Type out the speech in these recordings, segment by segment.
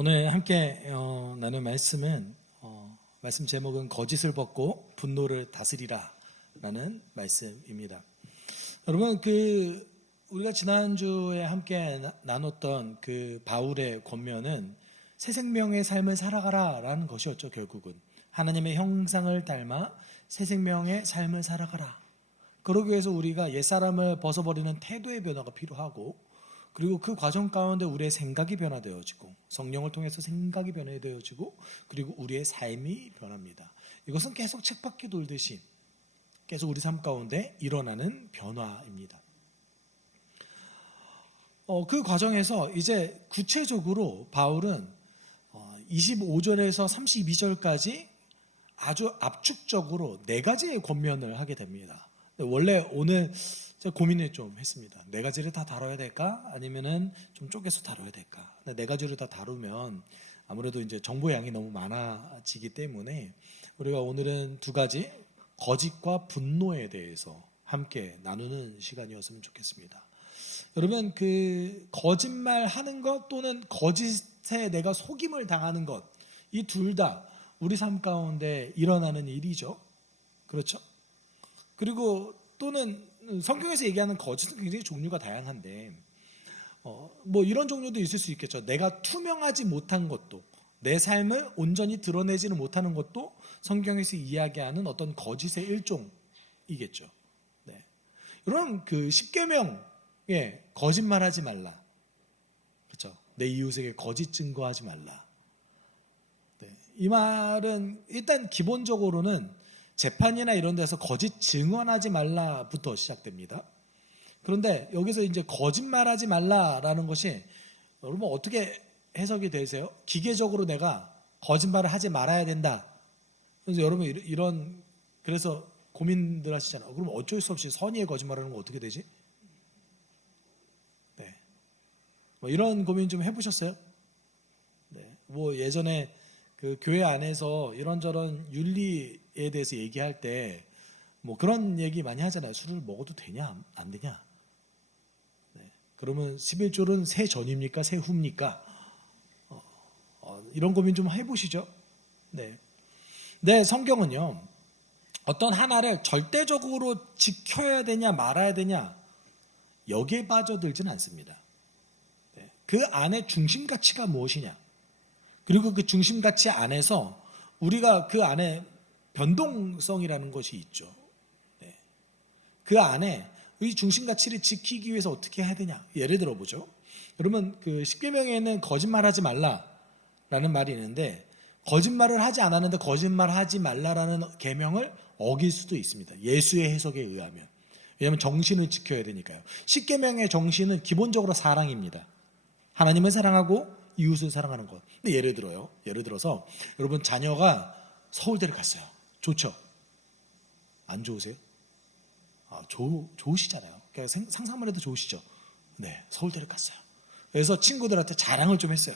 오늘 함께 나눌 말씀은 말씀 제목은 거짓을 벗고 분노를 다스리라 라는 말씀입니다. 여러분, 우리가 지난주에 함께 나눴던 그 바울의 권면은 새 생명의 삶을 살아가라 라는 것이었죠. 결국은 하나님의 형상을 닮아 새 생명의 삶을 살아가라. 그러기 위해서 우리가 옛사람을 벗어버리는 태도의 변화가 필요하고, 그리고 그 과정 가운데 우리의 생각이 변화되어지고, 성령을 통해서 생각이 변화되어지고, 그리고 우리의 삶이 변합니다. 이것은 계속 쳇바퀴 돌듯이 계속 우리 삶 가운데 일어나는 변화입니다. 그 과정에서 이제 구체적으로 바울은 25절에서 32절까지 아주 압축적으로 4가지의 권면을 하게 됩니다. 원래 오늘 제가 고민을 좀 했습니다. 4가지를 다 다뤄야 될까? 아니면은 좀 쪼개서 다뤄야 될까? 4가지를 다 다루면 아무래도 이제 정보 양이 너무 많아지기 때문에 우리가 오늘은 2가지, 거짓과 분노에 대해서 함께 나누는 시간이었으면 좋겠습니다. 여러분, 거짓말 하는 것 또는 거짓에 내가 속임을 당하는 것, 이 둘 다 우리 삶 가운데 일어나는 일이죠. 그렇죠? 그리고 또는 성경에서 얘기하는 거짓은 굉장히 종류가 다양한데, 뭐 이런 종류도 있을 수 있겠죠. 내가 투명하지 못한 것도, 내 삶을 온전히 드러내지는 못하는 것도 성경에서 이야기하는 어떤 거짓의 일종이겠죠. 네. 여러분, 10계명에 거짓말하지 말라. 그렇죠. 내 이웃에게 거짓 증거하지 말라. 네. 이 말은 일단 기본적으로는 재판이나 이런 데서 거짓 증언하지 말라부터 시작됩니다. 그런데 여기서 이제 거짓말하지 말라라는 것이 여러분 어떻게 해석이 되세요? 기계적으로 내가 거짓말을 하지 말아야 된다. 그래서 여러분 그래서 고민들 하시잖아요. 그럼 어쩔 수 없이 선의의 거짓말하는 건 어떻게 되지? 네. 뭐 이런 고민 좀 해보셨어요? 네. 뭐 예전에 교회 안에서 이런저런 윤리에 대해서 얘기할 때 뭐 그런 얘기 많이 하잖아요. 술을 먹어도 되냐 안 되냐. 네. 그러면 11졸은 새 전입니까 새 후입니까? 이런 고민 좀 해보시죠. 네. 네, 성경은요 어떤 하나를 절대적으로 지켜야 되냐 말아야 되냐 여기에 빠져들지는 않습니다. 네. 그 안에 중심 가치가 무엇이냐, 그리고 그 중심 가치 안에서 우리가 그 안에 변동성이라는 것이 있죠. 네. 그 안에 이 중심 가치를 지키기 위해서 어떻게 해야 되냐. 예를 들어 보죠. 그러면 10계명에는 거짓말하지 말라라는 말이 있는데, 거짓말을 하지 않았는데 거짓말하지 말라라는 계명을 어길 수도 있습니다. 예수의 해석에 의하면. 왜냐하면 정신을 지켜야 되니까요. 10계명의 정신은 기본적으로 사랑입니다. 하나님을 사랑하고 이웃을 사랑하는 것. 근데 예를 들어서 여러분 자녀가 서울대를 갔어요. 좋죠? 안 좋으세요? 좋으시잖아요. 그러니까 상상만 해도 좋으시죠? 네, 서울대를 갔어요. 그래서 친구들한테 자랑을 좀 했어요.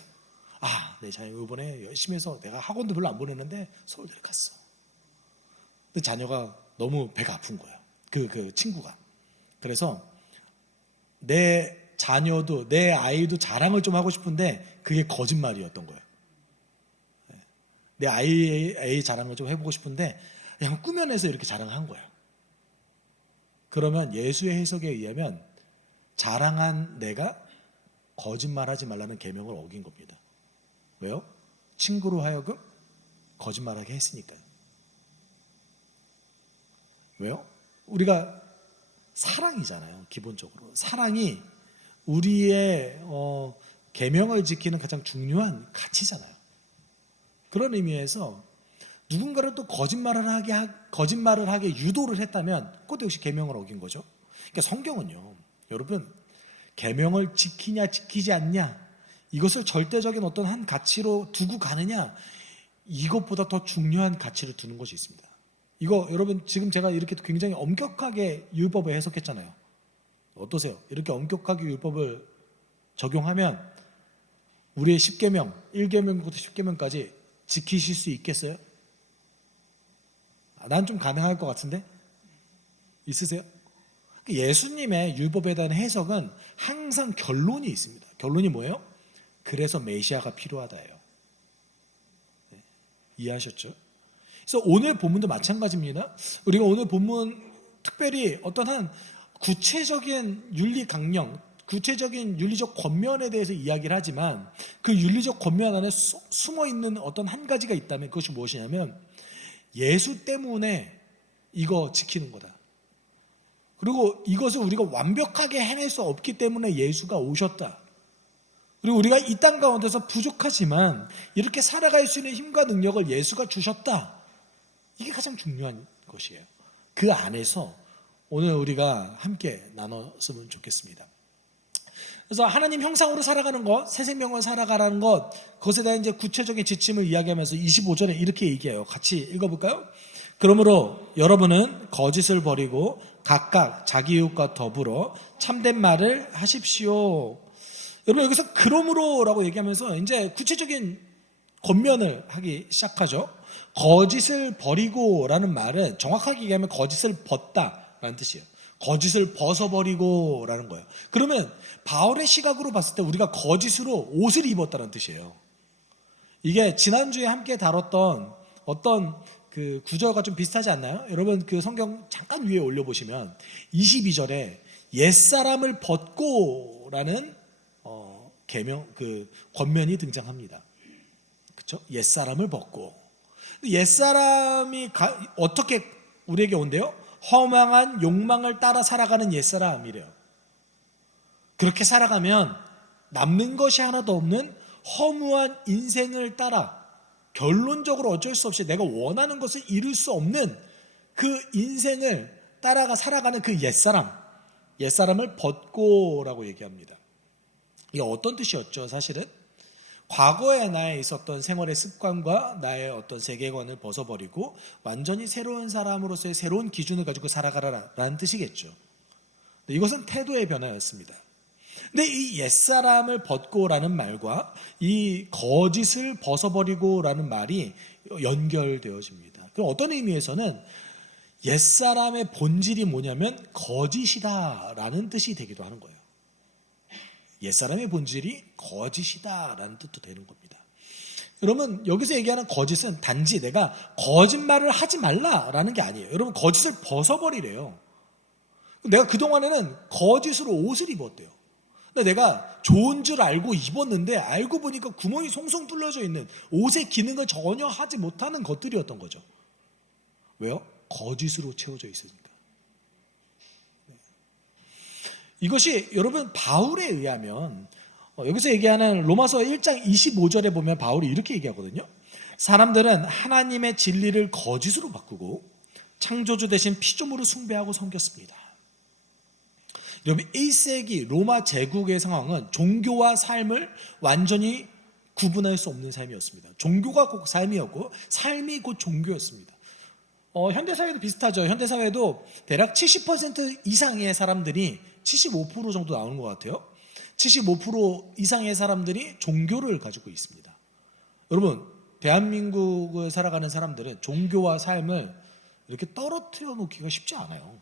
내 자녀 이번에 열심히 해서 내가 학원도 별로 안 보내는데 서울대를 갔어. 근데 자녀가 너무 배가 아픈 거예요. 그 친구가. 그래서 내 자녀도, 내 아이도 자랑을 좀 하고 싶은데 그게 거짓말이었던 거예요. 내 아이 자랑을 좀 해보고 싶은데 그냥 꾸며내서 이렇게 자랑한 거예요. 그러면 예수의 해석에 의하면 자랑한 내가 거짓말하지 말라는 계명을 어긴 겁니다. 왜요? 친구로 하여금 거짓말하게 했으니까요. 왜요? 우리가 사랑이잖아요. 기본적으로 사랑이 우리의 계명을 지키는 가장 중요한 가치잖아요. 그런 의미에서 누군가를 또 거짓말을 하게 유도를 했다면 그것도 역시 계명을 어긴 거죠. 그러니까 성경은요, 여러분 계명을 지키냐 지키지 않냐 이것을 절대적인 어떤 한 가치로 두고 가느냐, 이것보다 더 중요한 가치를 두는 것이 있습니다. 이거 여러분 지금 제가 이렇게 굉장히 엄격하게 율법을 해석했잖아요. 어떠세요? 이렇게 엄격하게 율법을 적용하면 우리의 10계명, 1계명부터 10계명까지 지키실 수 있겠어요? 난 좀 가능할 것 같은데? 있으세요? 예수님의 율법에 대한 해석은 항상 결론이 있습니다. 결론이 뭐예요? 그래서 메시아가 필요하다예요. 네. 이해하셨죠? 그래서 오늘 본문도 마찬가지입니다. 우리가 오늘 본문 특별히 어떤 한 구체적인 윤리 강령, 구체적인 윤리적 권면에 대해서 이야기를 하지만 그 윤리적 권면 안에 숨어 있는 어떤 한 가지가 있다면 그것이 무엇이냐면 예수 때문에 이거 지키는 거다. 그리고 이것을 우리가 완벽하게 해낼 수 없기 때문에 예수가 오셨다. 그리고 우리가 이 땅 가운데서 부족하지만 이렇게 살아갈 수 있는 힘과 능력을 예수가 주셨다. 이게 가장 중요한 것이에요. 그 안에서 오늘 우리가 함께 나눴으면 좋겠습니다. 그래서 하나님 형상으로 살아가는 것, 새 생명을 살아가라는 것, 그것에 대한 이제 구체적인 지침을 이야기하면서 25절에 이렇게 얘기해요. 같이 읽어볼까요? 그러므로 여러분은 거짓을 버리고 각각 자기 이웃과 더불어 참된 말을 하십시오. 여러분 여기서 그러므로라고 얘기하면서 이제 구체적인 권면을 하기 시작하죠. 거짓을 버리고라는 말은 정확하게 얘기하면 거짓을 벗다라는 뜻이에요. 거짓을 벗어버리고라는 거예요. 그러면 바울의 시각으로 봤을 때 우리가 거짓으로 옷을 입었다는 뜻이에요. 이게 지난주에 함께 다뤘던 어떤 그 구절과 좀 비슷하지 않나요? 여러분 그 성경 잠깐 위에 올려보시면 22절에 옛사람을 벗고라는 계명 그 권면이 등장합니다. 그렇죠? 옛사람을 벗고 옛사람이 어떻게 우리에게 온대요? 허망한 욕망을 따라 살아가는 옛사람이래요. 그렇게 살아가면 남는 것이 하나도 없는 허무한 인생을 따라 결론적으로 어쩔 수 없이 내가 원하는 것을 이룰 수 없는 그 인생을 따라가 살아가는 그 옛사람을 벗고라고 얘기합니다. 이게 어떤 뜻이었죠? 사실은 과거에 나에 있었던 생활의 습관과 나의 어떤 세계관을 벗어버리고 완전히 새로운 사람으로서의 새로운 기준을 가지고 살아가라라는 뜻이겠죠. 이것은 태도의 변화였습니다. 근데 이 옛사람을 벗고라는 말과 이 거짓을 벗어버리고라는 말이 연결되어집니다. 그럼 어떤 의미에서는 옛사람의 본질이 뭐냐면 거짓이다라는 뜻이 되기도 하는 거예요. 옛사람의 본질이 거짓이다라는 뜻도 되는 겁니다. 여러분 여기서 얘기하는 거짓은 단지 내가 거짓말을 하지 말라라는 게 아니에요. 여러분 거짓을 벗어버리래요. 내가 그동안에는 거짓으로 옷을 입었대요. 근데 내가 좋은 줄 알고 입었는데 알고 보니까 구멍이 송송 뚫려져 있는 옷의 기능을 전혀 하지 못하는 것들이었던 거죠. 왜요? 거짓으로 채워져 있으니까. 이것이 여러분 바울에 의하면 여기서 얘기하는 로마서 1장 25절에 보면 바울이 이렇게 얘기하거든요. 사람들은 하나님의 진리를 거짓으로 바꾸고 창조주 대신 피조물을 숭배하고 섬겼습니다. 여러분 1세기 로마 제국의 상황은 종교와 삶을 완전히 구분할 수 없는 삶이었습니다. 종교가 곧 삶이었고 삶이 곧 종교였습니다. 현대사회도 비슷하죠. 현대사회도 대략 70% 이상의 사람들이 75% 정도 나오는 것 같아요. 75% 이상의 사람들이 종교를 가지고 있습니다. 여러분 대한민국을 살아가는 사람들은 종교와 삶을 이렇게 떨어뜨려 놓기가 쉽지 않아요.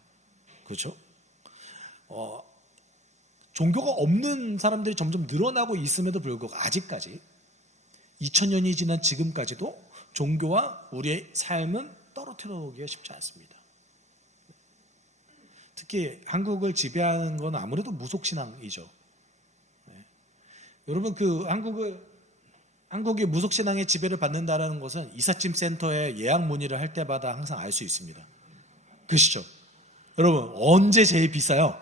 그렇죠? 종교가 없는 사람들이 점점 늘어나고 있음에도 불구하고 아직까지 2000년이 지난 지금까지도 종교와 우리의 삶은 떨어뜨려 놓기가 쉽지 않습니다. 특히 한국을 지배하는 건 아무래도 무속신앙이죠. 네. 여러분 그 한국이 무속신앙의 지배를 받는다는 것은 이삿짐 센터에 예약 문의를 할 때마다 항상 알 수 있습니다. 그러시죠? 여러분 언제 제일 비싸요?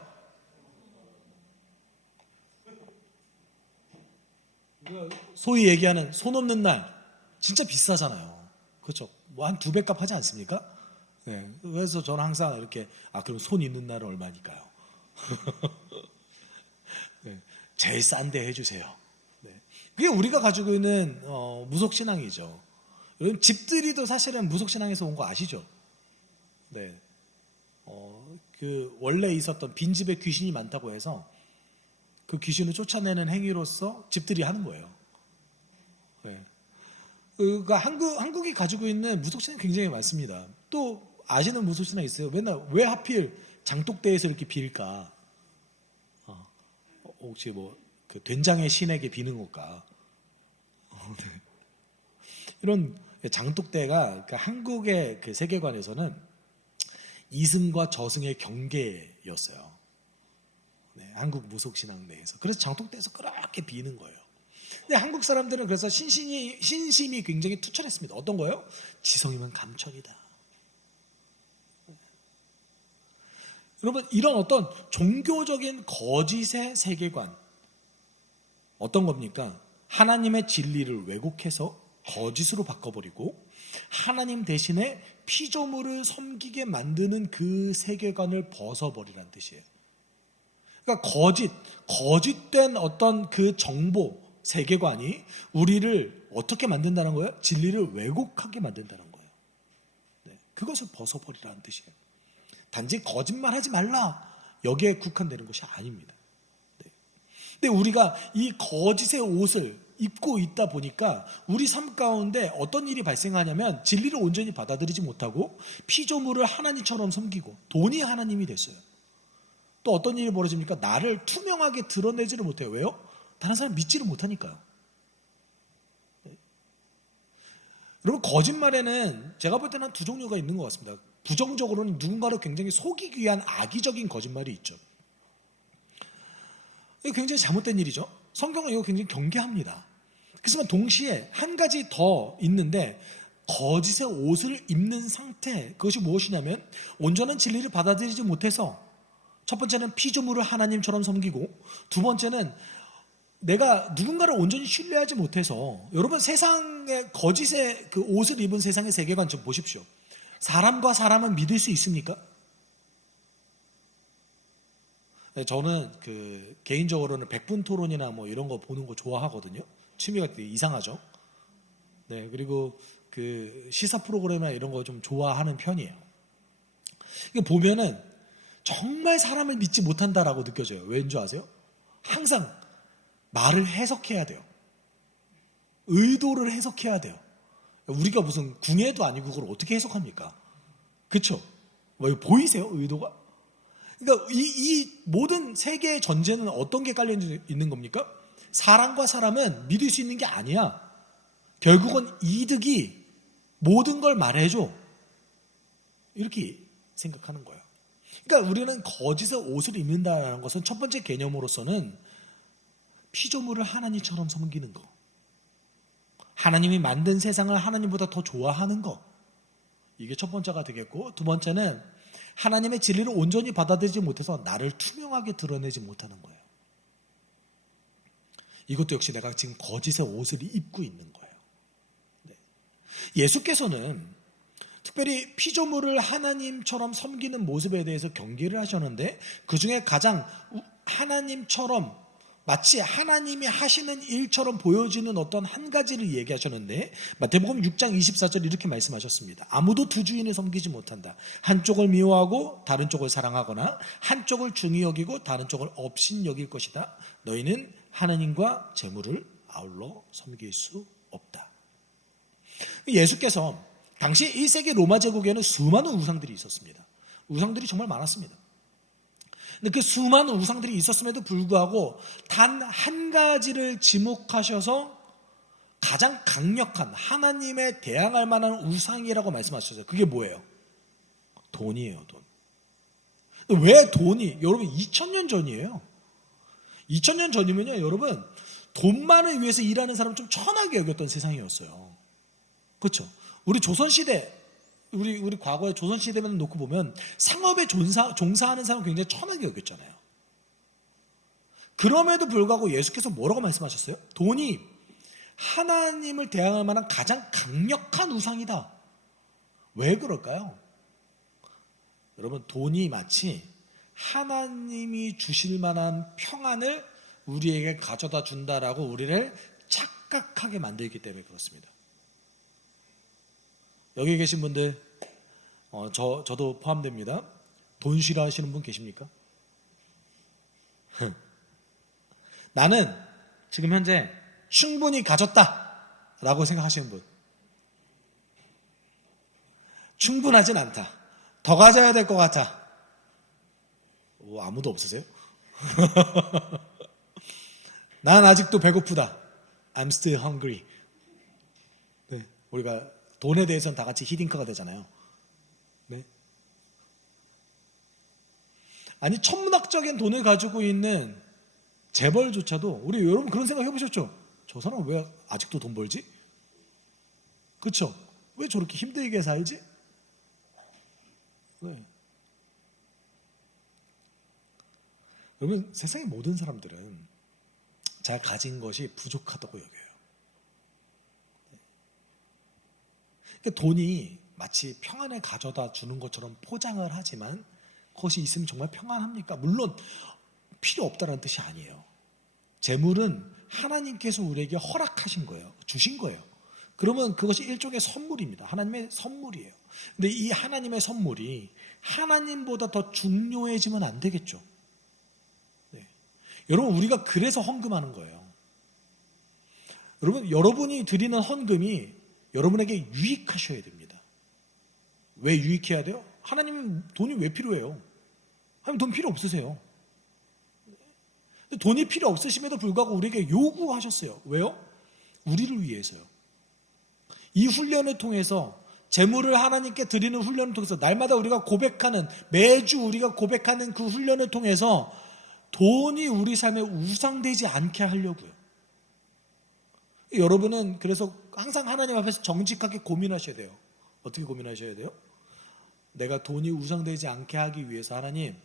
소위 얘기하는 손 없는 날 진짜 비싸잖아요. 그렇죠? 뭐 한 2배값 하지 않습니까? 네. 그래서 저는 항상 이렇게 그럼 손 있는 날은 얼마니까요? 네. 제일 싼데 해주세요. 네. 그게 우리가 가지고 있는 무속신앙이죠. 여러분 집들이도 사실은 무속신앙에서 온 거 아시죠? 네. 그 원래 있었던 빈집에 귀신이 많다고 해서 그 귀신을 쫓아내는 행위로서 집들이 하는 거예요. 네. 그러니까 한국이 가지고 있는 무속신앙이 굉장히 많습니다. 또 아시는 무속신앙 있어요? 맨날 왜 하필 장독대에서 이렇게 빌까? 혹시 뭐 그 된장의 신에게 비는 걸까? 이런 장독대가 그 한국의 그 세계관에서는 이승과 저승의 경계였어요. 네, 한국 무속신앙 내에서. 그래서 장독대에서 그렇게 비는 거예요. 근데 한국 사람들은 그래서 신심이 굉장히 투철했습니다. 어떤 거예요? 지성이면 감천이다. 여러분, 이런 어떤 종교적인 거짓의 세계관, 어떤 겁니까? 하나님의 진리를 왜곡해서 거짓으로 바꿔버리고 하나님 대신에 피조물을 섬기게 만드는 그 세계관을 벗어버리라는 뜻이에요. 그러니까 거짓된 어떤 그 정보, 세계관이 우리를 어떻게 만든다는 거예요? 진리를 왜곡하게 만든다는 거예요. 네, 그것을 벗어버리라는 뜻이에요. 단지 거짓말하지 말라, 여기에 국한되는 것이 아닙니다. 네. 근데 우리가 이 거짓의 옷을 입고 있다 보니까 우리 삶 가운데 어떤 일이 발생하냐면 진리를 온전히 받아들이지 못하고 피조물을 하나님처럼 섬기고 돈이 하나님이 됐어요. 또 어떤 일이 벌어집니까? 나를 투명하게 드러내지를 못해요. 왜요? 다른 사람 믿지를 못하니까요. 네. 여러분, 거짓말에는 제가 볼 때는 두 종류가 있는 것 같습니다. 부정적으로는 누군가를 굉장히 속이기 위한 악의적인 거짓말이 있죠. 이거 굉장히 잘못된 일이죠. 성경은 이거 굉장히 경계합니다. 그렇지만 동시에 한 가지 더 있는데, 거짓의 옷을 입는 상태, 그것이 무엇이냐면 온전한 진리를 받아들이지 못해서 첫 번째는 피조물을 하나님처럼 섬기고, 두 번째는 내가 누군가를 온전히 신뢰하지 못해서, 여러분 세상의 거짓의 그 옷을 입은 세상의 세계관 좀 보십시오. 사람과 사람은 믿을 수 있습니까? 저는 그 개인적으로는 백분 토론이나 뭐 이런 거 보는 거 좋아하거든요. 취미가 되게 이상하죠. 네, 그리고 그 시사 프로그램이나 이런 거 좀 좋아하는 편이에요. 이거 보면은 정말 사람을 믿지 못한다라고 느껴져요. 왠 줄 아세요? 항상 말을 해석해야 돼요. 의도를 해석해야 돼요. 우리가 무슨 궁예도 아니고 그걸 어떻게 해석합니까? 그렇죠? 뭐 보이세요? 의도가? 그러니까 이 모든 세계의 전제는 어떤 게 깔려 있는 겁니까? 사람과 사람은 믿을 수 있는 게 아니야. 결국은 이득이 모든 걸 말해줘. 이렇게 생각하는 거예요. 그러니까 우리는 거짓의 옷을 입는다는 것은 첫 번째 개념으로서는 피조물을 하나님처럼 섬기는 거, 하나님이 만든 세상을 하나님보다 더 좋아하는 거, 이게 첫 번째가 되겠고, 두 번째는 하나님의 진리를 온전히 받아들이지 못해서 나를 투명하게 드러내지 못하는 거예요. 이것도 역시 내가 지금 거짓의 옷을 입고 있는 거예요. 네. 예수께서는 특별히 피조물을 하나님처럼 섬기는 모습에 대해서 경계를 하셨는데, 그 중에 가장 하나님처럼, 마치 하나님이 하시는 일처럼 보여지는 어떤 한 가지를 얘기하셨는데, 마태복음 6장 24절 이렇게 말씀하셨습니다. 아무도 두 주인을 섬기지 못한다. 한쪽을 미워하고 다른 쪽을 사랑하거나 한쪽을 중히 여기고 다른 쪽을 업신 여길 것이다. 너희는 하나님과 재물을 아울러 섬길 수 없다. 예수께서 당시 1세기 로마 제국에는 수많은 우상들이 있었습니다. 우상들이 정말 많았습니다. 근데 그 수많은 우상들이 있었음에도 불구하고 단 한 가지를 지목하셔서 가장 강력한 하나님에 대항할 만한 우상이라고 말씀하셨어요. 그게 뭐예요? 돈이에요, 돈. 왜 돈이? 여러분 2000년 전이에요. 2000년 전이면요, 여러분 돈만을 위해서 일하는 사람 좀 천하게 여겼던 세상이었어요. 그렇죠? 우리 조선시대, 우리 과거의 조선시대만 놓고 보면 상업에 종사하는 사람 굉장히 천하게 여겼잖아요. 그럼에도 불구하고 예수께서 뭐라고 말씀하셨어요? 돈이 하나님을 대항할 만한 가장 강력한 우상이다. 왜 그럴까요? 여러분, 돈이 마치 하나님이 주실 만한 평안을 우리에게 가져다 준다라고 우리를 착각하게 만들기 때문에 그렇습니다. 여기 계신 분들, 저도 포함됩니다. 돈 싫어하시는 분 계십니까? 나는 지금 현재 충분히 가졌다라고 생각하시는 분, 충분하진 않다, 더 가져야 될 것 같아. 아무도 없으세요? 난 아직도 배고프다. I'm still hungry. 우리가 돈에 대해서는 다 같이 히딩크가 되잖아요. 네? 아니 천문학적인 돈을 가지고 있는 재벌조차도 우리 여러분 그런 생각 해보셨죠? 저 사람 왜 아직도 돈 벌지? 그쵸? 왜 저렇게 힘들게 살지? 네. 여러분 세상의 모든 사람들은 잘 가진 것이 부족하다고 여겨요. 그러니까 돈이 마치 평안을 가져다 주는 것처럼 포장을 하지만 그것이 있으면 정말 평안합니까? 물론 필요 없다는 뜻이 아니에요. 재물은 하나님께서 우리에게 허락하신 거예요. 주신 거예요. 그러면 그것이 일종의 선물입니다. 하나님의 선물이에요. 근데 이 하나님의 선물이 하나님보다 더 중요해지면 안 되겠죠. 네. 여러분 우리가 그래서 헌금하는 거예요. 여러분 여러분이 드리는 헌금이 여러분에게 유익하셔야 됩니다. 왜 유익해야 돼요? 하나님은 돈이 왜 필요해요? 하나님 돈 필요 없으세요. 돈이 필요 없으심에도 불구하고 우리에게 요구하셨어요. 왜요? 우리를 위해서요. 이 훈련을 통해서 재물을 하나님께 드리는 훈련을 통해서 날마다 우리가 고백하는 매주 우리가 고백하는 그 훈련을 통해서 돈이 우리 삶에 우상되지 않게 하려고요. 여러분은 그래서 항상 하나님 앞에서 정직하게 고민하셔야 돼요. 어떻게 고민하셔야 돼요? 내가 돈이 우상되지 않게 하기 위해서 하나님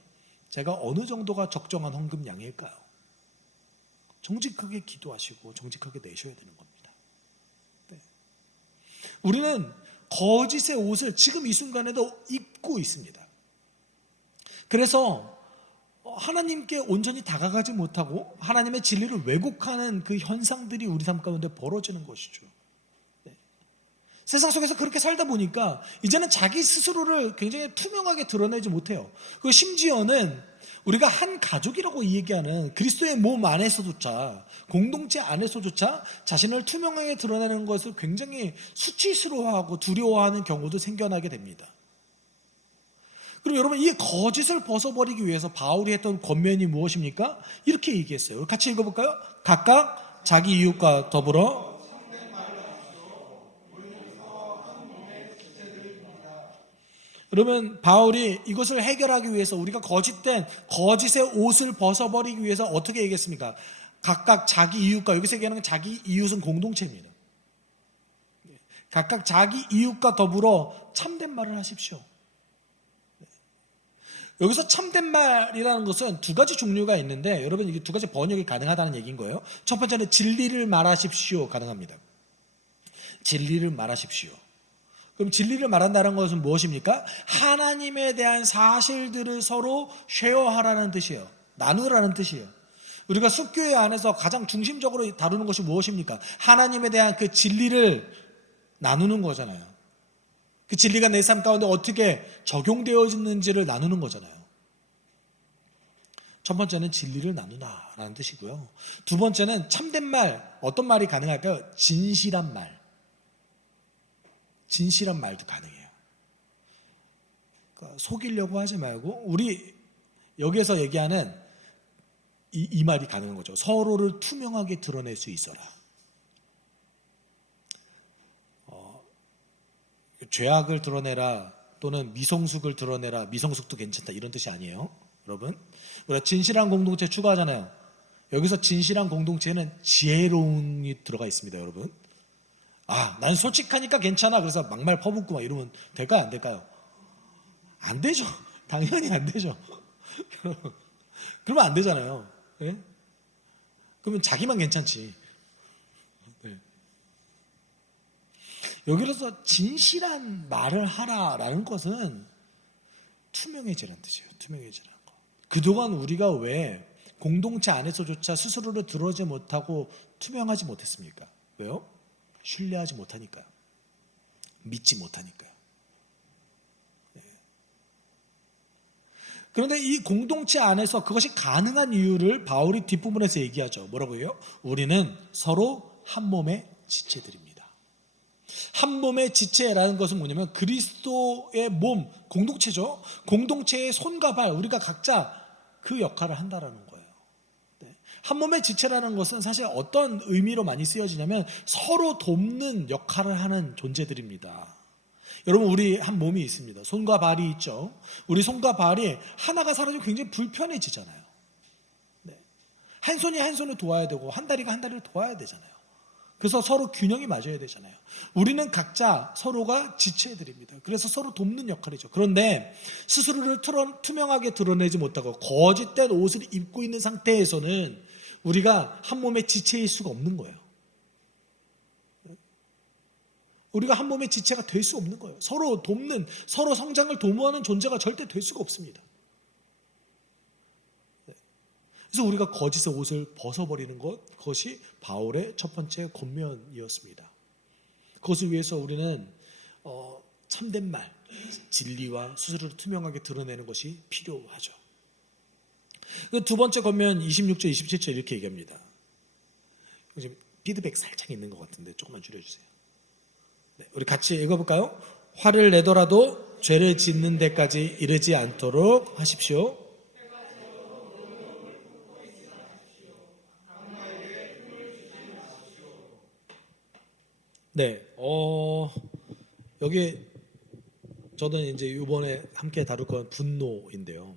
제가 어느 정도가 적정한 헌금량일까요? 정직하게 기도하시고 정직하게 내셔야 되는 겁니다. 네. 우리는 거짓의 옷을 지금 이 순간에도 입고 있습니다. 그래서 하나님께 온전히 다가가지 못하고 하나님의 진리를 왜곡하는 그 현상들이 우리 삶 가운데 벌어지는 것이죠. 네. 세상 속에서 그렇게 살다 보니까 이제는 자기 스스로를 굉장히 투명하게 드러내지 못해요. 그리고 심지어는 우리가 한 가족이라고 얘기하는 그리스도의 몸 안에서조차 공동체 안에서조차 자신을 투명하게 드러내는 것을 굉장히 수치스러워하고 두려워하는 경우도 생겨나게 됩니다. 그럼 여러분 이 거짓을 벗어버리기 위해서 바울이 했던 권면이 무엇입니까? 이렇게 얘기했어요. 같이 읽어볼까요? 각각 자기 이웃과 더불어 그러면 바울이 이것을 해결하기 위해서 우리가 거짓의 옷을 벗어버리기 위해서 어떻게 얘기했습니까? 각각 자기 이웃과 여기서 얘기하는 건 자기 이웃은 공동체입니다. 각각 자기 이웃과 더불어 참된 말을 하십시오. 여기서 참된 말이라는 것은 두 가지 종류가 있는데 여러분 이게 두 가지 번역이 가능하다는 얘기인 거예요. 첫 번째는 진리를 말하십시오 가능합니다. 진리를 말하십시오. 그럼 진리를 말한다는 것은 무엇입니까? 하나님에 대한 사실들을 서로 쉐어하라는 뜻이에요. 나누라는 뜻이에요. 우리가 숲교회 안에서 가장 중심적으로 다루는 것이 무엇입니까? 하나님에 대한 그 진리를 나누는 거잖아요. 그 진리가 내 삶 가운데 어떻게 적용되어지는지를 나누는 거잖아요. 첫 번째는 진리를 나누다라는 뜻이고요. 두 번째는 참된 말, 어떤 말이 가능할까요? 진실한 말. 진실한 말도 가능해요. 그러니까 속이려고 하지 말고 우리 여기에서 얘기하는 이 말이 가능한 거죠. 서로를 투명하게 드러낼 수 있어라. 죄악을 드러내라 또는 미성숙을 드러내라. 미성숙도 괜찮다 이런 뜻이 아니에요. 여러분 우리가 진실한 공동체 추구하잖아요. 여기서 진실한 공동체에는 지혜로움이 들어가 있습니다. 여러분 난 솔직하니까 괜찮아 그래서 막말 퍼붓고 막 이러면 될까요? 안 될까요? 안 되죠. 당연히 안 되죠. 그러면 안 되잖아요. 네? 그러면 자기만 괜찮지. 네. 여기서 진실한 말을 하라라는 것은 투명해지라는 뜻이에요. 투명해지라는 거. 그동안 우리가 왜 공동체 안에서조차 스스로를 드러내지 못하고 투명하지 못했습니까? 왜요? 신뢰하지 못하니까요. 믿지 못하니까요. 네. 그런데 이 공동체 안에서 그것이 가능한 이유를 바울이 뒷부분에서 얘기하죠. 뭐라고요? 우리는 서로 한 몸의 지체들입니다. 한 몸의 지체라는 것은 뭐냐면 그리스도의 몸, 공동체죠. 공동체의 손과 발, 우리가 각자 그 역할을 한다라는 거예요. 네. 한 몸의 지체라는 것은 사실 어떤 의미로 많이 쓰여지냐면 서로 돕는 역할을 하는 존재들입니다. 여러분, 우리 한 몸이 있습니다. 손과 발이 있죠. 우리 손과 발이 하나가 사라지면 굉장히 불편해지잖아요. 네. 한 손이 한 손을 도와야 되고 한 다리가 한 다리를 도와야 되잖아요. 그래서 서로 균형이 맞아야 되잖아요. 우리는 각자 서로가 지체들입니다. 그래서 서로 돕는 역할이죠. 그런데 스스로를 투명하게 드러내지 못하고 거짓된 옷을 입고 있는 상태에서는 우리가 한 몸의 지체일 수가 없는 거예요. 우리가 한 몸의 지체가 될 수 없는 거예요. 서로 돕는, 서로 성장을 도모하는 존재가 절대 될 수가 없습니다. 그래서 우리가 거짓의 옷을 벗어버리는 것, 그것이 바울의 첫 번째 권면이었습니다. 그것을 위해서 우리는 참된 말, 진리와 스스로를 투명하게 드러내는 것이 필요하죠. 두 번째 권면 26절, 27절 이렇게 얘기합니다. 지금 피드백 살짝 있는 것 같은데 조금만 줄여주세요. 네, 우리 같이 읽어볼까요? 화를 내더라도 죄를 짓는 데까지 이르지 않도록 하십시오. 네, 여기 저는 이제 이번에 함께 다룰 건 분노인데요.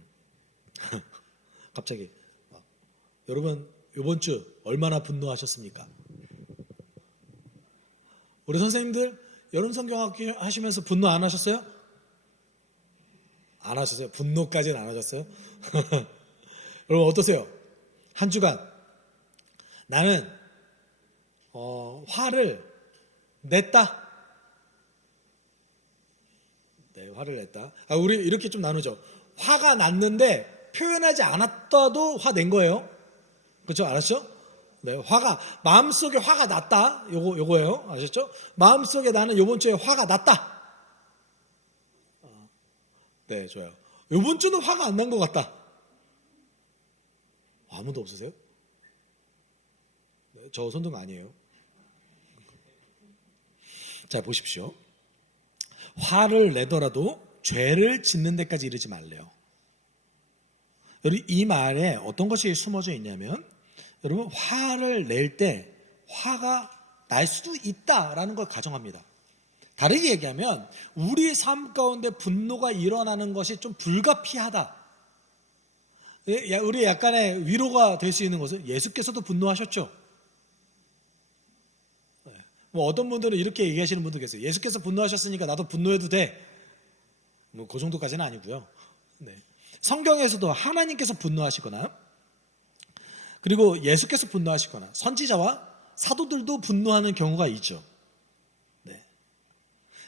갑자기 여러분 이번 주 얼마나 분노하셨습니까? 우리 선생님들 여름 성경학교 하시면서 분노 안 하셨어요? 안 하셨어요? 분노까지는 안 하셨어요? 여러분 어떠세요? 한 주간 나는 화를 냈다. 네, 화를 냈다. 우리 이렇게 좀 나누죠. 화가 났는데 표현하지 않았다도 화 낸 거예요. 그렇죠? 알았죠? 네, 마음속에 화가 났다. 요거예요. 아셨죠? 마음속에 나는 요번 주에 화가 났다. 네, 좋아요. 요번 주는 화가 안 난 것 같다. 아무도 없으세요? 네, 저 손등 아니에요. 자, 보십시오. 화를 내더라도 죄를 짓는 데까지 이르지 말래요. 여러분, 이 말에 어떤 것이 숨어져 있냐면, 여러분, 화를 낼 때 화가 날 수도 있다라는 걸 가정합니다. 다르게 얘기하면 우리 삶 가운데 분노가 일어나는 것이 좀 불가피하다. 우리 약간의 위로가 될 수 있는 것은 예수께서도 분노하셨죠. 뭐 어떤 분들은 이렇게 얘기하시는 분도 계세요. 예수께서 분노하셨으니까 나도 분노해도 돼. 뭐 그 정도까지는 아니고요. 네. 성경에서도 하나님께서 분노하시거나 그리고 예수께서 분노하시거나 선지자와 사도들도 분노하는 경우가 있죠. 네.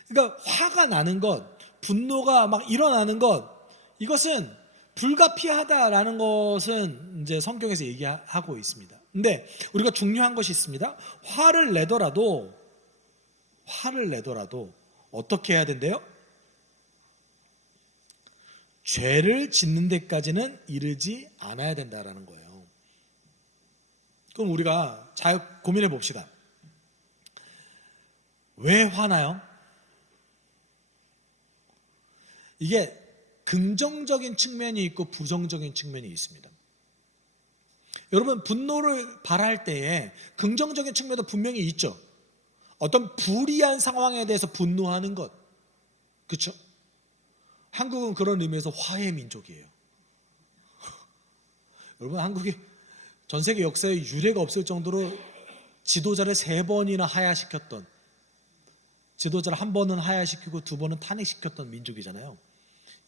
그러니까 화가 나는 것, 분노가 막 일어나는 것, 이것은 불가피하다라는 것은 이제 성경에서 얘기하고 있습니다. 근데 우리가 중요한 것이 있습니다. 화를 내더라도 어떻게 해야 된대요? 죄를 짓는 데까지는 이르지 않아야 된다라는 거예요. 그럼 우리가 잘 고민해 봅시다. 왜 화나요? 이게 긍정적인 측면이 있고 부정적인 측면이 있습니다. 여러분, 분노를 발할 때에 긍정적인 측면도 분명히 있죠. 어떤 불이한 상황에 대해서 분노하는 것. 그렇죠? 한국은 그런 의미에서 화해 민족이에요. 여러분, 한국이 전 세계 역사에 유례가 없을 정도로 지도자를 3번이나 하야시켰던, 지도자를 한 번은 하야시키고 2번은 탄핵시켰던 민족이잖아요.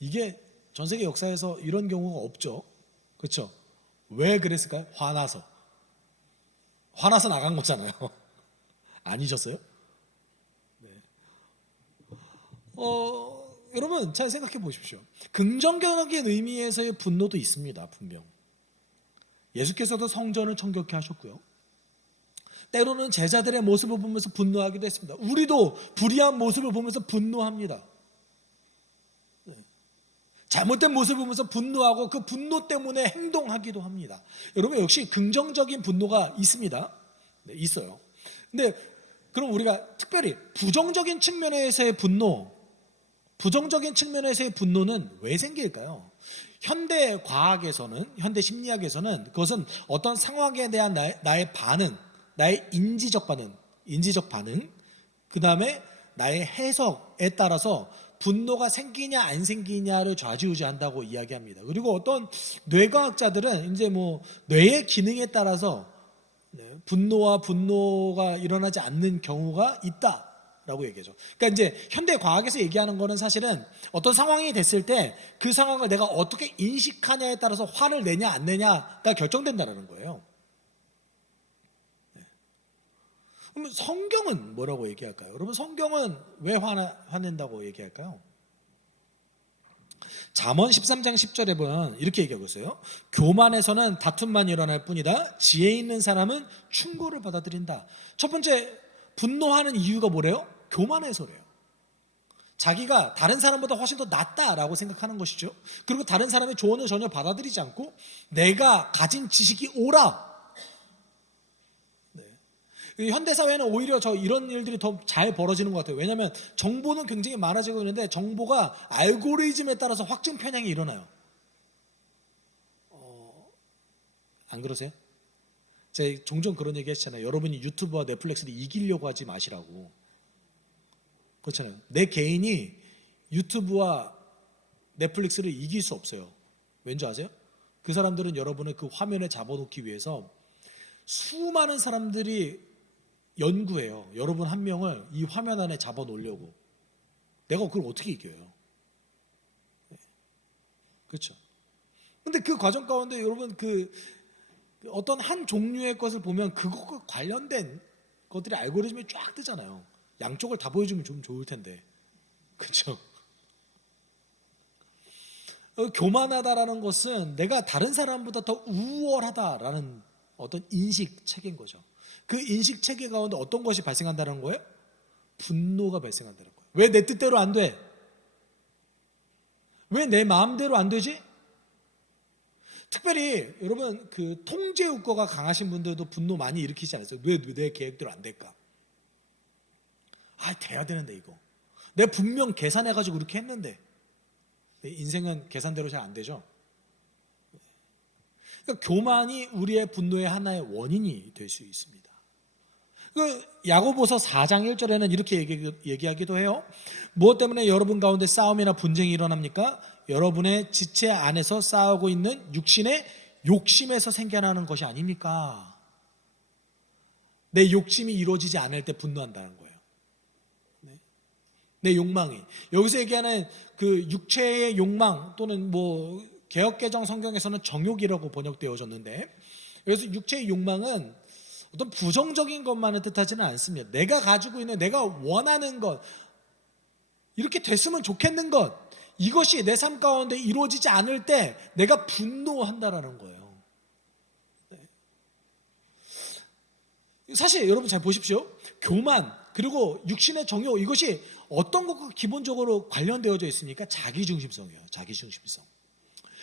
이게 전 세계 역사에서 이런 경우가 없죠. 그렇죠? 왜 그랬을까요? 화나서 나간 거잖아요. 아니셨어요? 네. 여러분 잘 생각해 보십시오. 긍정적인 의미에서의 분노도 있습니다. 분명. 예수께서도 성전을 정결케 하셨고요. 때로는 제자들의 모습을 보면서 분노하기도 했습니다. 우리도 불의한 모습을 보면서 분노합니다. 잘못된 모습을 보면서 분노하고 그 분노 때문에 행동하기도 합니다. 여러분 역시 긍정적인 분노가 있습니다. 네, 있어요. 근데 그럼 우리가 특별히 부정적인 측면에서의 분노, 부정적인 측면에서의 분노는 왜 생길까요? 현대 과학에서는, 현대 심리학에서는 그것은 어떤 상황에 대한 나의 반응, 나의 인지적 반응, 그 다음에 나의 해석에 따라서 분노가 생기냐 안 생기냐를 좌지우지한다고 이야기합니다. 그리고 어떤 뇌과학자들은 이제 뭐 뇌의 기능에 따라서 분노가 일어나지 않는 경우가 있다라고 얘기하죠. 그러니까 이제 현대 과학에서 얘기하는 거는 사실은 어떤 상황이 됐을 때 그 상황을 내가 어떻게 인식하냐에 따라서 화를 내냐 안 내냐가 결정된다는 거예요. 그럼 성경은 뭐라고 얘기할까요? 여러분, 성경은 왜 화낸다고 얘기할까요? 잠언 13장 10절에 보면 이렇게 얘기하고 있어요. 교만에서는 다툼만 일어날 뿐이다. 지혜 있는 사람은 충고를 받아들인다. 첫 번째, 분노하는 이유가 뭐래요? 교만해서래요. 자기가 다른 사람보다 훨씬 더 낫다라고 생각하는 것이죠. 그리고 다른 사람의 조언을 전혀 받아들이지 않고 내가 가진 지식이 옳아. 현대사회는 오히려 이런 일들이 더 잘 벌어지는 것 같아요. 왜냐하면 정보는 굉장히 많아지고 있는데 정보가 알고리즘에 따라서 확증 편향이 일어나요. 안 그러세요? 제가 종종 그런 얘기 했잖아요. 여러분이 유튜브와 넷플릭스를 이기려고 하지 마시라고. 그렇잖아요. 내 개인이 유튜브와 넷플릭스를 이길 수 없어요. 왠지 아세요? 그 사람들은 여러분을 그 화면에 잡아놓기 위해서 수많은 사람들이 연구해요. 여러분 한 명을 이 화면 안에 잡아놓으려고. 내가 그걸 어떻게 이겨요? 그렇죠. 근데 그 과정 가운데 여러분 어떤 한 종류의 것을 보면 그것과 관련된 것들이 알고리즘에 쫙 뜨잖아요. 양쪽을 다 보여주면 좀 좋을 텐데. 그렇죠. 교만하다라는 것은 내가 다른 사람보다 더 우월하다라는 어떤 인식 체계인 거죠. 그 인식 체계 가운데 어떤 것이 발생한다는 거예요? 분노가 발생한다는 거예요. 왜 내 뜻대로 안 돼? 왜 내 마음대로 안 되지? 특별히 여러분 그 통제 욕구가 강하신 분들도 분노 많이 일으키지 않았어요? 왜 내 계획대로 안 될까? 돼야 되는데 이거. 내가 분명 계산해가지고 그렇게 했는데 인생은 계산대로 잘 안 되죠. 그러니까 교만이 우리의 분노의 하나의 원인이 될 수 있습니다. 야고보서 4장 1절에는 이렇게 얘기하기도 해요. 무엇 때문에 여러분 가운데 싸움이나 분쟁이 일어납니까? 여러분의 지체 안에서 싸우고 있는 육신의 욕심에서 생겨나는 것이 아닙니까? 내 욕심이 이루어지지 않을 때 분노한다는 거예요. 내 욕망이. 여기서 얘기하는 그 육체의 욕망 또는 뭐 개역개정 성경에서는 정욕이라고 번역되어졌는데, 그래서 육체의 욕망은 어떤 부정적인 것만을 뜻하지는 않습니다. 내가 가지고 있는, 내가 원하는 것, 이렇게 됐으면 좋겠는 것, 이것이 내 삶 가운데 이루어지지 않을 때 내가 분노한다라는 거예요. 사실 여러분 잘 보십시오. 교만 그리고 육신의 정욕, 이것이 어떤 것과 기본적으로 관련되어져 있습니까? 자기중심성이에요. 자기중심성.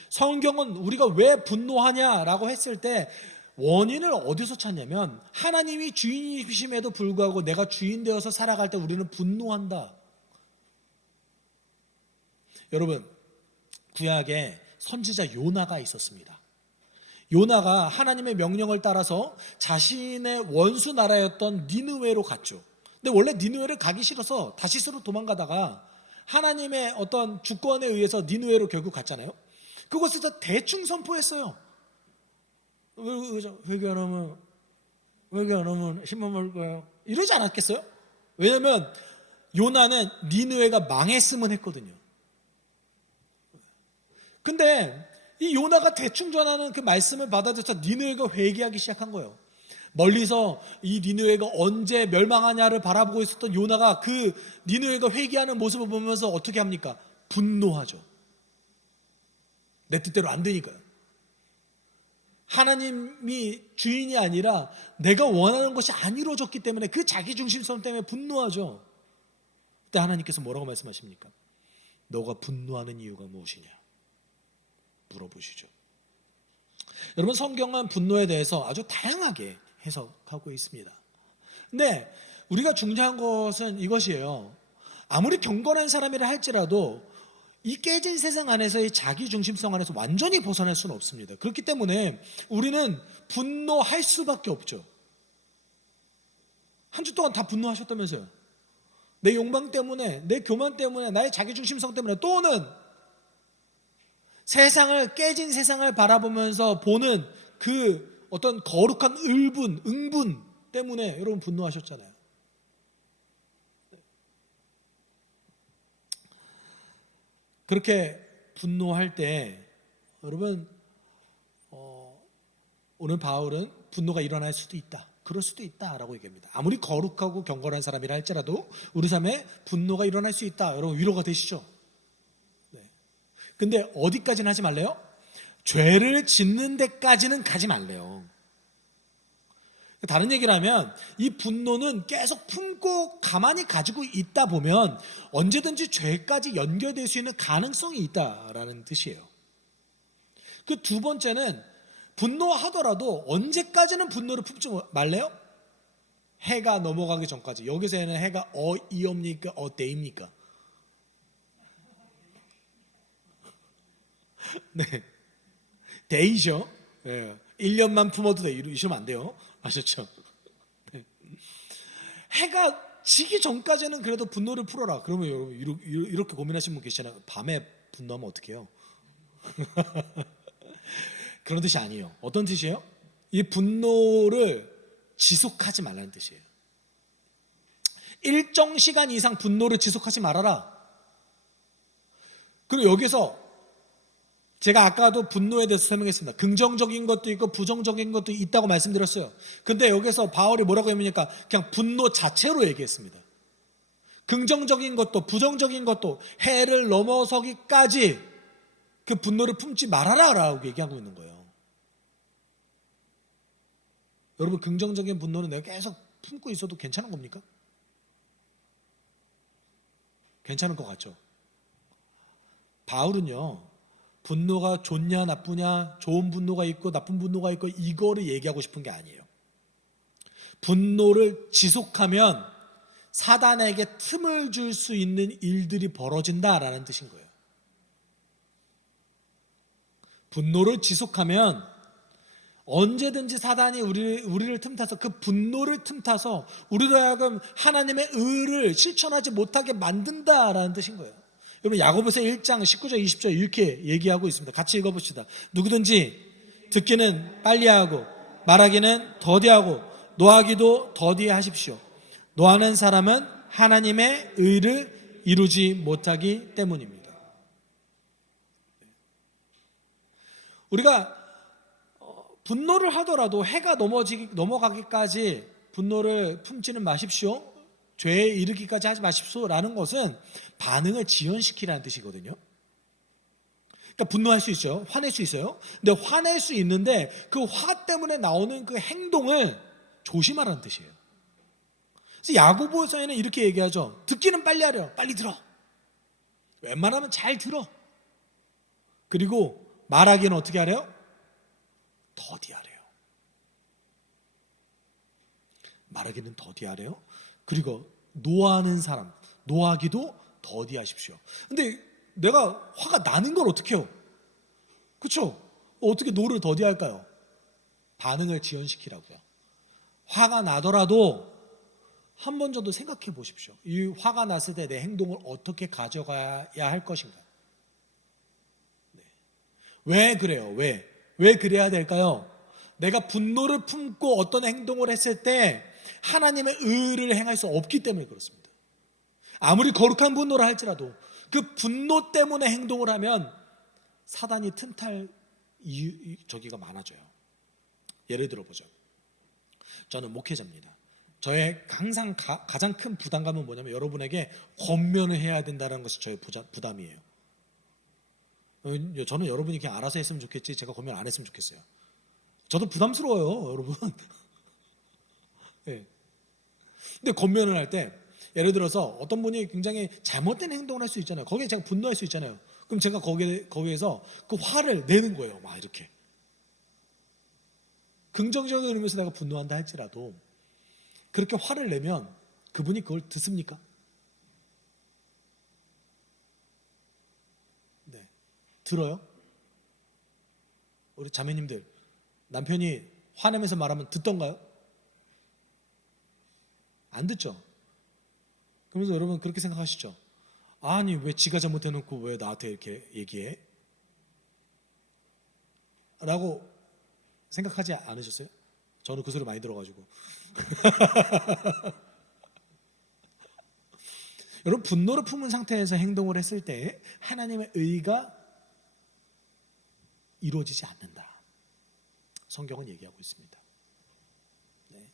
성경은 우리가 왜 분노하냐라고 했을 때 원인을 어디서 찾냐면, 하나님이 주인이심에도 불구하고 내가 주인 되어서 살아갈 때 우리는 분노한다. 여러분, 구약에 선지자 요나가 있었습니다. 요나가 하나님의 명령을 따라서 자신의 원수 나라였던 니느웨로 갔죠. 근데 원래 니느웨를 가기 싫어서 다시스로 도망가다가 하나님의 어떤 주권에 의해서 니느웨로 결국 갔잖아요. 그곳에서 대충 선포했어요. 회개 안 하면 신문 먹을 거예요. 이러지 않았겠어요? 왜냐하면 요나는 니느웨가 망했으면 했거든요. 근데 이 요나가 대충 전하는 그 말씀을 받아들여서 니느웨가 회개하기 시작한 거예요. 멀리서 이 니느웨가 언제 멸망하냐를 바라보고 있었던 요나가 그 니느웨가 회개하는 모습을 보면서 어떻게 합니까? 분노하죠. 내 뜻대로 안 되니까요. 하나님이 주인이 아니라 내가 원하는 것이 안 이루어졌기 때문에 그 자기중심성 때문에 분노하죠. 그때 하나님께서 뭐라고 말씀하십니까? 너가 분노하는 이유가 무엇이냐? 물어보시죠. 여러분, 성경은 분노에 대해서 아주 다양하게 해석하고 있습니다. 근데 우리가 중요한 것은 이것이에요. 아무리 경건한 사람이라 할지라도 이 깨진 세상 안에서의 자기 중심성 안에서 완전히 벗어날 수는 없습니다. 그렇기 때문에 우리는 분노할 수밖에 없죠. 한 주 동안 다 분노하셨다면서요. 내 욕망 때문에, 내 교만 때문에, 나의 자기 중심성 때문에, 또는 세상을, 깨진 세상을 바라보면서 보는 그 어떤 거룩한 응분 때문에 여러분 분노하셨잖아요. 그렇게 분노할 때 여러분 오늘 바울은 분노가 일어날 수도 있다, 그럴 수도 있다라고 얘기합니다. 아무리 거룩하고 경건한 사람이라 할지라도 우리 삶에 분노가 일어날 수 있다. 여러분 위로가 되시죠? 네. 근데 어디까지는 하지 말래요? 죄를 짓는 데까지는 가지 말래요. 다른 얘기를 하면 이 분노는 계속 품고 가만히 가지고 있다 보면 언제든지 죄까지 연결될 수 있는 가능성이 있다라는 뜻이에요. 그 두 번째는 분노하더라도 언제까지는 분노를 품지 말래요? 해가 넘어가기 전까지. 여기서는 해가 이옵니까 데입니까? 네, 데이죠. 네. 1년만 품어도 돼. 이러시면 안 돼요. 아셨죠? 네. 해가 지기 전까지는 그래도 분노를 풀어라. 그러면 여러분 이렇게 고민하시는 분 계시잖아요. 밤에 분노하면 어떡해요? 그런 뜻이 아니에요. 어떤 뜻이에요? 이 분노를 지속하지 말라는 뜻이에요. 일정 시간 이상 분노를 지속하지 말아라. 그리고 여기서 제가 아까도 분노에 대해서 설명했습니다. 긍정적인 것도 있고 부정적인 것도 있다고 말씀드렸어요. 근데 여기서 바울이 뭐라고 했습니까? 그냥 분노 자체로 얘기했습니다. 긍정적인 것도 부정적인 것도 해를 넘어서기까지 그 분노를 품지 말아라 라고 얘기하고 있는 거예요. 여러분, 긍정적인 분노는 내가 계속 품고 있어도 괜찮은 겁니까? 괜찮을 것 같죠? 바울은요, 분노가 좋냐 나쁘냐, 좋은 분노가 있고 나쁜 분노가 있고 이거를 얘기하고 싶은 게 아니에요. 분노를 지속하면 사단에게 틈을 줄 수 있는 일들이 벌어진다라는 뜻인 거예요. 분노를 지속하면 언제든지 사단이 우리를 틈타서, 그 분노를 틈타서 우리로 하여금 하나님의 의를 실천하지 못하게 만든다라는 뜻인 거예요. 여러분, 야고보서 1장 19절 20절 이렇게 얘기하고 있습니다. 같이 읽어봅시다. 누구든지 듣기는 빨리 하고 말하기는 더디하고 노하기도 더디해 하십시오. 노하는 사람은 하나님의 의를 이루지 못하기 때문입니다. 우리가 분노를 하더라도 해가 넘어가기까지 분노를 품지는 마십시오. 죄에 이르기까지 하지 마십시오라는 것은 반응을 지연시키라는 뜻이거든요. 그러니까 분노할 수 있어요. 화낼 수 있어요. 근데 화낼 수 있는데 그 화 때문에 나오는 그 행동을 조심하라는 뜻이에요. 그래서 야고보서에는 이렇게 얘기하죠. 듣기는 빨리 하려. 빨리 들어. 웬만하면 잘 들어. 그리고 말하기는 어떻게 하래요? 더디하래요. 말하기는 더디하래요. 그리고 노하는 사람, 노하기도 더디하십시오. 근데 내가 화가 나는 걸 어떻게 해요? 그렇죠? 어떻게 노를 더디할까요? 반응을 지연시키라고요. 화가 나더라도 한 번 정도 생각해 보십시오. 이 화가 났을 때 내 행동을 어떻게 가져가야 할 것인가? 네. 왜 그래요? 왜 그래야 될까요? 내가 분노를 품고 어떤 행동을 했을 때 하나님의 의를 행할 수 없기 때문에 그렇습니다. 아무리 거룩한 분노를 할지라도 그 분노 때문에 행동을 하면 사단이 틈탈 저기가 많아져요. 예를 들어보죠. 저는 목회자입니다. 저의 항상 가장 큰 부담감은 뭐냐면 여러분에게 권면을 해야 된다는 것이 저의 부담이에요. 저는 여러분이 그냥 알아서 했으면 좋겠지 제가 권면 안 했으면 좋겠어요. 저도 부담스러워요, 여러분. 네. 근데 권면을 할 때 예를 들어서 어떤 분이 굉장히 잘못된 행동을 할 수 있잖아요. 거기에 제가 분노할 수 있잖아요. 그럼 제가 거기에서 그 화를 내는 거예요. 막 이렇게. 긍정적인 의미에서 내가 분노한다 할지라도 그렇게 화를 내면 그분이 그걸 듣습니까? 들어요? 우리 자매님들, 남편이 화내면서 말하면 듣던가요? 안 듣죠? 그러면서 여러분 그렇게 생각하시죠? 아니 왜 지가 잘못해놓고 왜 나한테 이렇게 얘기해? 라고 생각하지 않으셨어요? 저는 그 소리 많이 들어가지고. 여러분 분노를 품은 상태에서 행동을 했을 때 하나님의 의가 이루어지지 않는다. 성경은 얘기하고 있습니다. 네.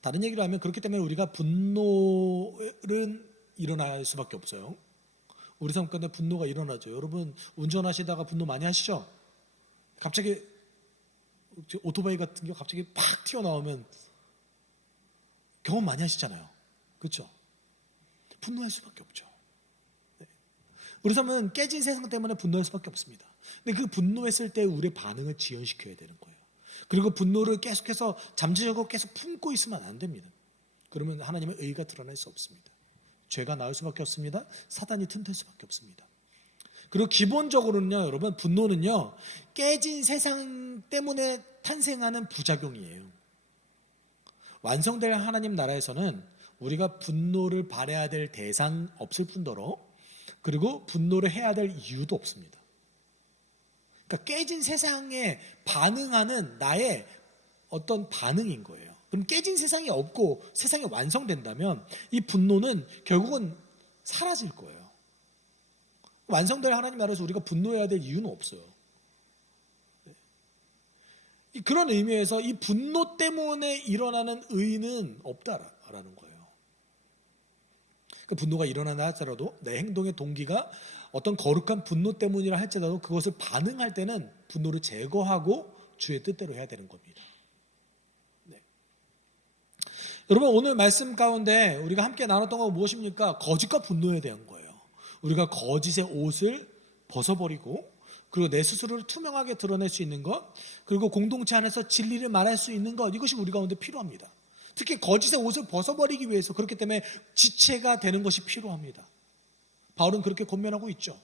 다른 얘기로 하면 그렇기 때문에 우리가 분노는 일어날 수밖에 없어요. 우리 삶 가운데 분노가 일어나죠. 여러분 운전하시다가 분노 많이 하시죠? 갑자기 오토바이 같은 게 갑자기 팍 튀어나오면 경험 많이 하시잖아요. 그렇죠? 분노할 수밖에 없죠. 네. 우리 삶은 깨진 세상 때문에 분노할 수밖에 없습니다. 근데 그 분노했을 때 우리의 반응을 지연시켜야 되는 거예요. 그리고 분노를 계속해서 잠재적으로 계속 품고 있으면 안 됩니다. 그러면 하나님의 의가 드러날 수 없습니다. 죄가 나올 수밖에 없습니다. 사단이 틈탈 수밖에 없습니다. 그리고 기본적으로는요, 여러분, 분노는요, 깨진 세상 때문에 탄생하는 부작용이에요. 완성될 하나님 나라에서는 우리가 분노를 발해야 될 대상 없을 뿐더러, 그리고 분노를 해야 될 이유도 없습니다. 그러니까 깨진 세상에 반응하는 나의 어떤 반응인 거예요. 그럼 깨진 세상이 없고 세상이 완성된다면 이 분노는 결국은 사라질 거예요. 완성될 하나님 나라에서 우리가 분노해야 될 이유는 없어요. 그런 의미에서 이 분노 때문에 일어나는 의는 없다라는 거예요. 그 분노가 일어난다 할지라도 내 행동의 동기가 어떤 거룩한 분노 때문이라 할지라도 그것을 반응할 때는 분노를 제거하고 주의 뜻대로 해야 되는 겁니다. 네. 여러분 오늘 말씀 가운데 우리가 함께 나눴던 건 무엇입니까? 거짓과 분노에 대한 거예요. 우리가 거짓의 옷을 벗어버리고 그리고 내 스스로를 투명하게 드러낼 수 있는 것, 그리고 공동체 안에서 진리를 말할 수 있는 것, 이것이 우리 가운데 필요합니다. 특히 거짓의 옷을 벗어버리기 위해서 그렇기 때문에 지체가 되는 것이 필요합니다. 바울은 그렇게 권면하고 있죠.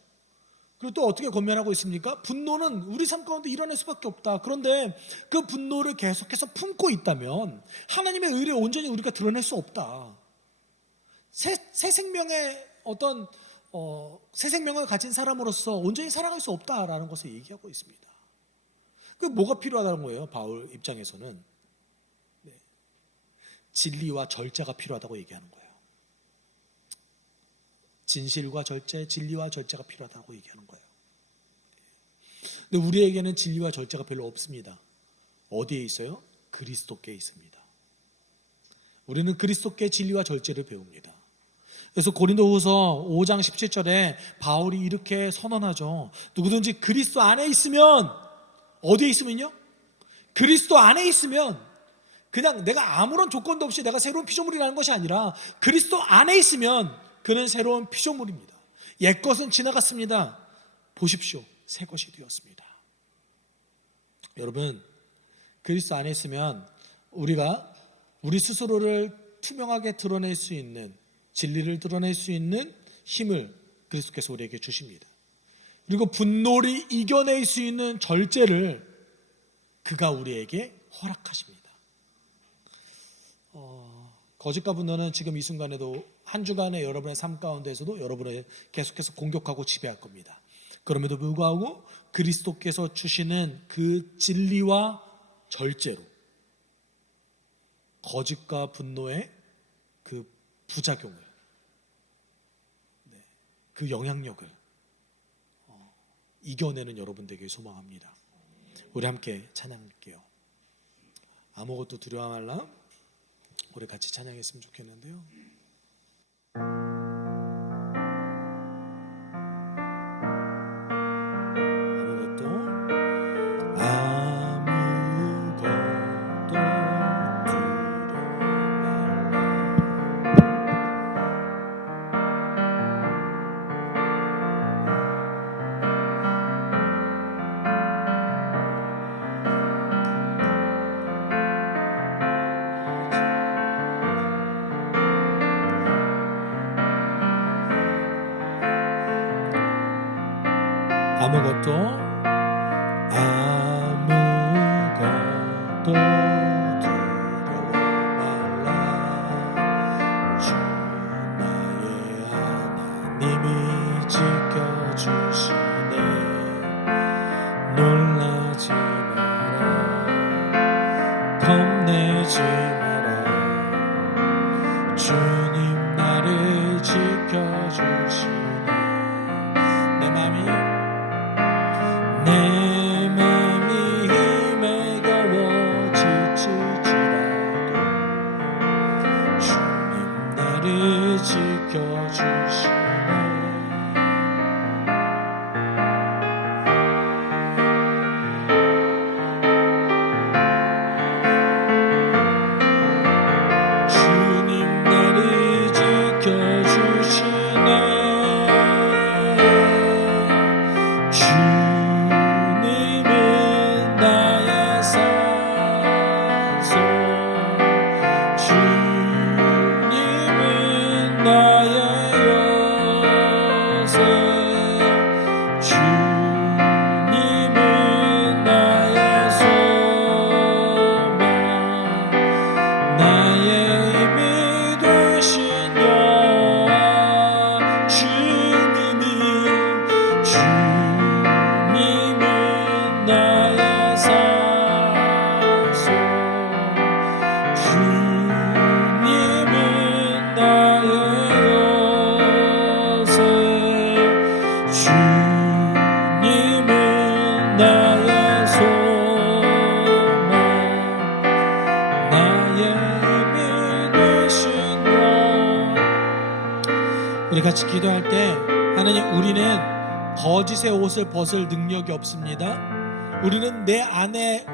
그리고 또 어떻게 권면하고 있습니까? 분노는 우리 삶 가운데 일어날 수밖에 없다. 그런데 그 분노를 계속해서 품고 있다면 하나님의 의를 온전히 우리가 드러낼 수 없다. 새 생명의 어떤 새 생명을 가진 사람으로서 온전히 살아갈 수 없다라는 것을 얘기하고 있습니다. 그 뭐가 필요하다는 거예요? 바울 입장에서는 네. 진리와 절제가 필요하다고 얘기하는 거예요. 진실과 절제, 진리와 절제가 필요하다고 얘기하는 거예요. 근데 우리에게는 진리와 절제가 별로 없습니다. 어디에 있어요? 그리스도께 있습니다. 우리는 그리스도께 진리와 절제를 배웁니다. 그래서 고린도후서 5장 17절에 바울이 이렇게 선언하죠. 누구든지 그리스도 안에 있으면, 어디에 있으면요? 그리스도 안에 있으면 그냥 내가 아무런 조건도 없이 내가 새로운 피조물이라는 것이 아니라 그리스도 안에 있으면 그는 새로운 피조물입니다. 옛것은 지나갔습니다. 보십시오. 새 것이 되었습니다. 여러분, 그리스도 안에 있으면 우리가 우리 스스로를 투명하게 드러낼 수 있는, 진리를 드러낼 수 있는 힘을 그리스도께서 우리에게 주십니다. 그리고 분노를 이겨낼 수 있는 절제를 그가 우리에게 허락하십니다. 거짓과 분노는 지금 이 순간에도 한 주간의 여러분의 삶 가운데에서도 여러분을 계속해서 공격하고 지배할 겁니다. 그럼에도 불구하고 그리스도께서 주시는 그 진리와 절제로 거짓과 분노의 그 부작용을, 그 영향력을 이겨내는 여러분 되길 소망합니다. 우리 함께 찬양할게요. 아무것도 두려워 말라. 우리 같이 찬양했으면 좋겠는데요. 아무것도 두려워 말라. 주 나의 하나님이 지켜주시네. 놀라지 마라. 겁내지 마라. 주님 나를 지켜주시네. 내 맘이 힘에 겨워 지치지라도 주님 나를 지켜주시네. 주님 나를 지켜주시네. 주님은 나의 산소. 주님은 나의 요새. 주님은 나의 소망. 나의 힘이 되신 여호와. 주님은 나의 산소. 주님은 나의 요새. 주님은 나의 소망. 나의 힘이 되신 여호와. 우리 같이 기도할 때 하나님, 우리는 거짓의 옷을 벗을 능력이 없습니다. 우리는 내 안에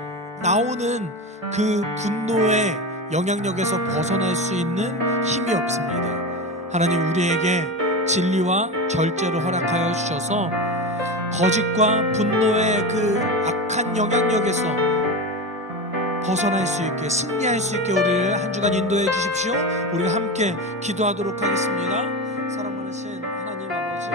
나오는 그 분노의 영향력에서 벗어날 수 있는 힘이 없습니다. 하나님, 우리에게 진리와 절제를 허락하여 주셔서 거짓과 분노의 그 악한 영향력에서 벗어날 수 있게, 승리할 수 있게 우리를 한 주간 인도해 주십시오. 우리가 함께 기도하도록 하겠습니다. 사랑 많으신 하나님 아버지,